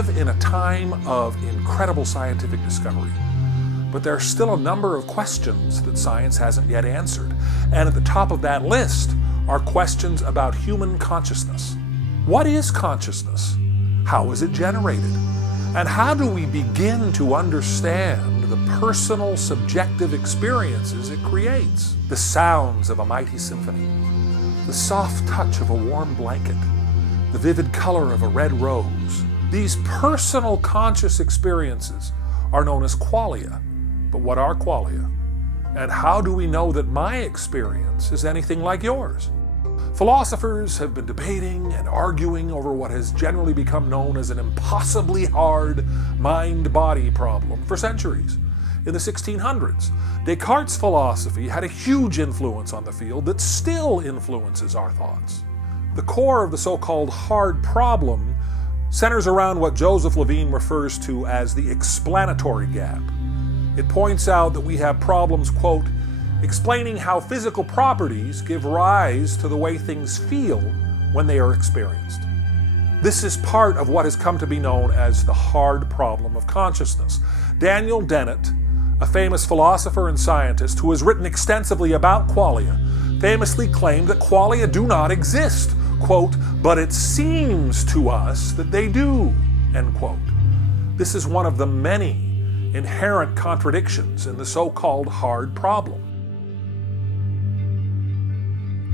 live in a time of incredible scientific discovery, but there are still a number of questions that science hasn't yet answered. And at the top of that list are questions about human consciousness. What is consciousness? How is it generated? And how do we begin to understand the personal, subjective experiences it creates? The sounds of a mighty symphony, the soft touch of a warm blanket, the vivid color of a red rose. These personal conscious experiences are known as qualia. But what are qualia? And how do we know that my experience is anything like yours? Philosophers have been debating and arguing over what has generally become known as an impossibly hard mind-body problem for centuries. In the 1600s, Descartes' philosophy had a huge influence on the field that still influences our thoughts. The core of the so-called hard problem centers around what Joseph Levine refers to as the explanatory gap. It points out that we have problems, quote, explaining how physical properties give rise to the way things feel when they are experienced. This is part of what has come to be known as the hard problem of consciousness. Daniel Dennett, a famous philosopher and scientist who has written extensively about qualia, famously claimed that qualia do not exist, quote, but it seems to us that they do, end quote. This is one of the many inherent contradictions in the so-called hard problem.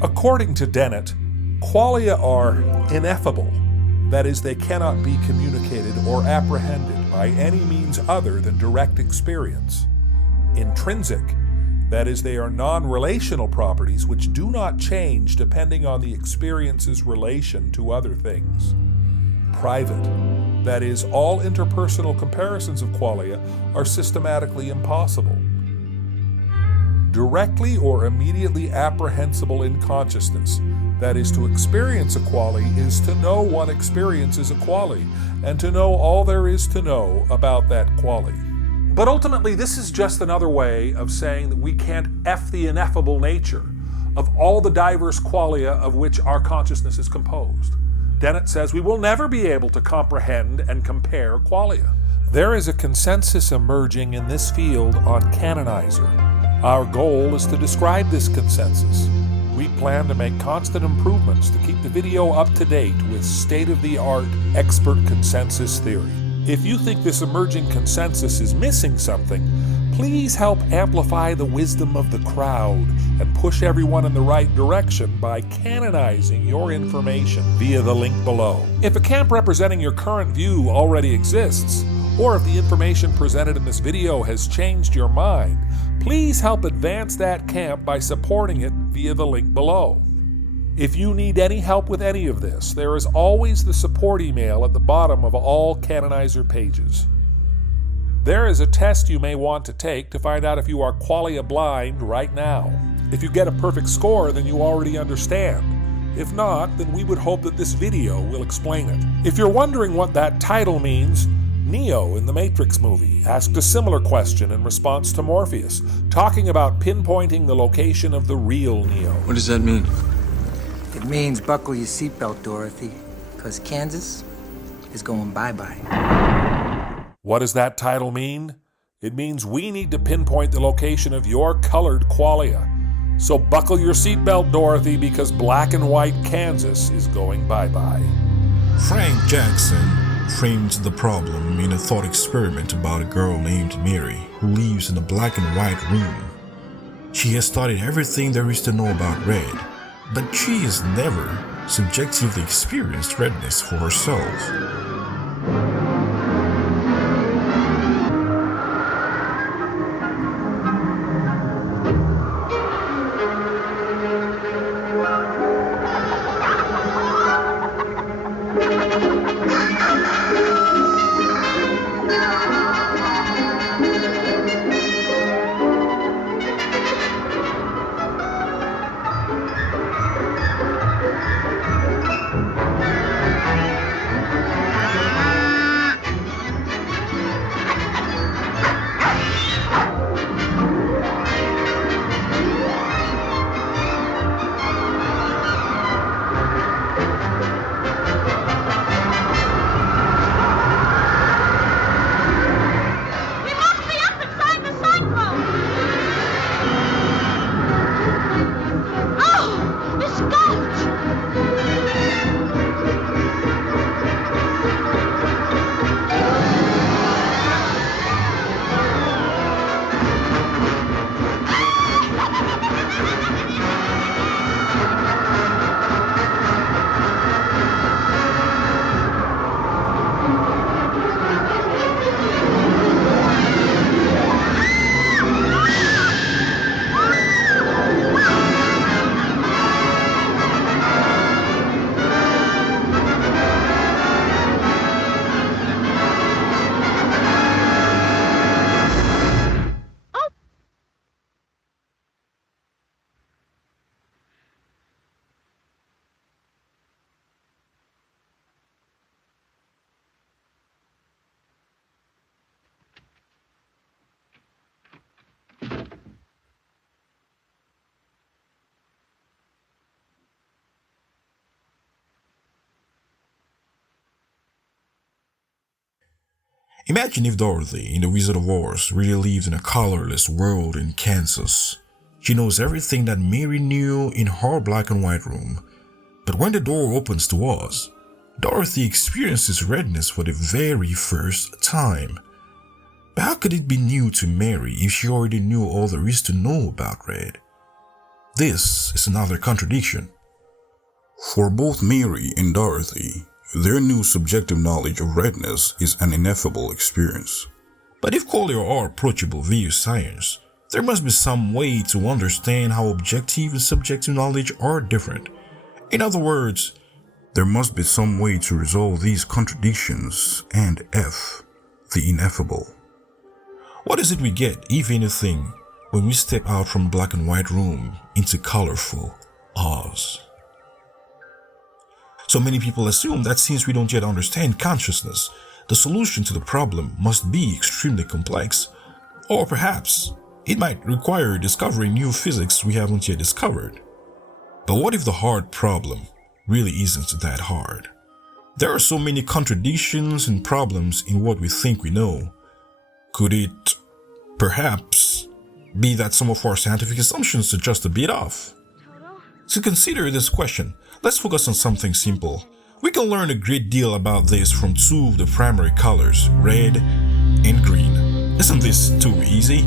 According to Dennett, qualia are ineffable. That is, they cannot be communicated or apprehended by any means other than direct experience. Intrinsic, that is, they are non-relational properties which do not change depending on the experience's relation to other things. Private, that is, all interpersonal comparisons of qualia are systematically impossible. Directly or immediately apprehensible in consciousness, that is, to experience a qualia is to know one experiences a qualia, and to know all there is to know about that qualia. But ultimately, this is just another way of saying that we can't F the ineffable nature of all the diverse qualia of which our consciousness is composed. Dennett says we will never be able to comprehend and compare qualia. There is a consensus emerging in this field on canonizer. Our goal is to describe this consensus. We plan to make constant improvements to keep the video up to date with state-of-the-art expert consensus theory. If you think this emerging consensus is missing something, please help amplify the wisdom of the crowd and push everyone in the right direction by canonizing your information via the link below. If a camp representing your current view already exists, or if the information presented in this video has changed your mind, please help advance that camp by supporting it via the link below. If you need any help with any of this, there is always the support email at the bottom of all canonizer pages. There is a test you may want to take to find out if you are qualia blind right now. If you get a perfect score, then you already understand. If not, then we would hope that this video will explain it. If you're wondering what that title means, Neo in the Matrix movie asked a similar question in response to Morpheus, talking about pinpointing the location of the real Neo. What does that mean? It means buckle your seatbelt, Dorothy, because Kansas is going bye-bye. What does that title mean? It means we need to pinpoint the location of your colored qualia. So buckle your seatbelt, Dorothy, because black and white Kansas is going bye-bye. Frank Jackson framed the problem in a thought experiment about a girl named Mary who lives in a black and white room. She has studied everything there is to know about red, but she has never subjectively experienced redness for herself. Imagine if Dorothy in The Wizard of Oz really lived in a colorless world in Kansas. She knows everything that Mary knew in her black and white room. But when the door opens to Oz, Dorothy experiences redness for the very first time. But how could it be new to Mary if she already knew all there is to know about red? This is another contradiction. For both Mary and Dorothy, their new subjective knowledge of redness is an ineffable experience. But if qualia are approachable via science, there must be some way to understand how objective and subjective knowledge are different. In other words, there must be some way to resolve these contradictions and F, the ineffable. What is it we get, if anything, when we step out from black and white room into colorful Oz? So many people assume that since we don't yet understand consciousness, the solution to the problem must be extremely complex, or perhaps it might require discovering new physics we haven't yet discovered. But what if the hard problem really isn't that hard? There are so many contradictions and problems in what we think we know. Could it perhaps be that some of our scientific assumptions are just a bit off? To consider this question, let's focus on something simple. We can learn a great deal about this from two of the primary colors, red and green. Isn't this too easy?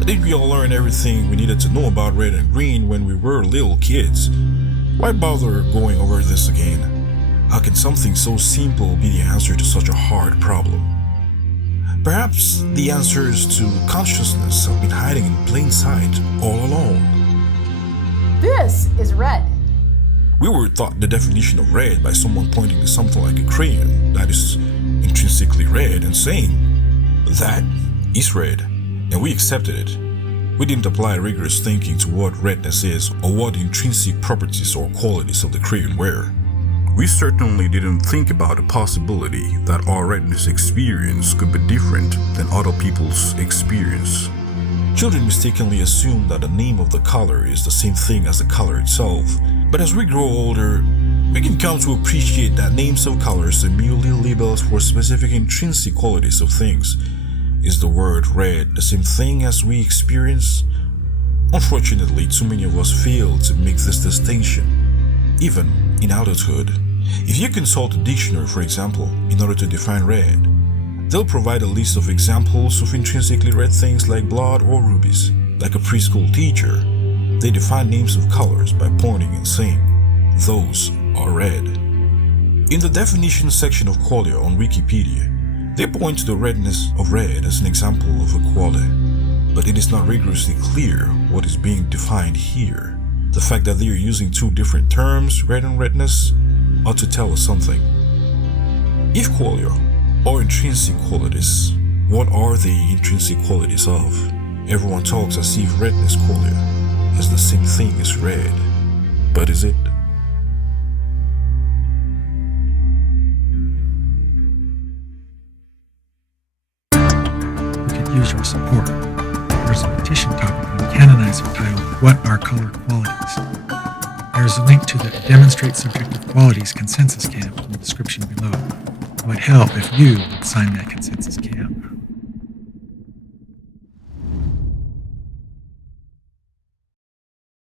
Didn't we all learn everything we needed to know about red and green when we were little kids? Why bother going over this again? How can something so simple be the answer to such a hard problem? Perhaps the answers to consciousness have been hiding in plain sight all along. This is red. We were taught the definition of red by someone pointing to something like a crayon that is intrinsically red and saying, "That is red," and we accepted it. We didn't apply rigorous thinking to what redness is or what intrinsic properties or qualities of the crayon were. We certainly didn't think about the possibility that our redness experience could be different than other people's experience. Children mistakenly assume that the name of the color is the same thing as the color itself, but as we grow older, we can come to appreciate that names of colors are merely labels for specific intrinsic qualities of things. Is the word red the same thing as we experience? Unfortunately, too many of us fail to make this distinction, even in adulthood. If you consult a dictionary, for example, in order to define red, they'll provide a list of examples of intrinsically red things like blood or rubies. Like a preschool teacher, they define names of colors by pointing and saying, "Those are red." In the definition section of qualia on Wikipedia, they point to the redness of red as an example of a qualia, but it is not rigorously clear what is being defined here. The fact that they are using two different terms, red and redness, ought to tell us something. If qualia are intrinsic qualities, what are the intrinsic qualities of? Everyone talks as if redness qualia is the same thing as red, but is it? We could use your support. There's a petition topic on Canonizer titled "What Are Color Qualities?" There's a link to the Demonstrate Subjective Qualities consensus camp in the description below. It would help if you would sign that consensus camp.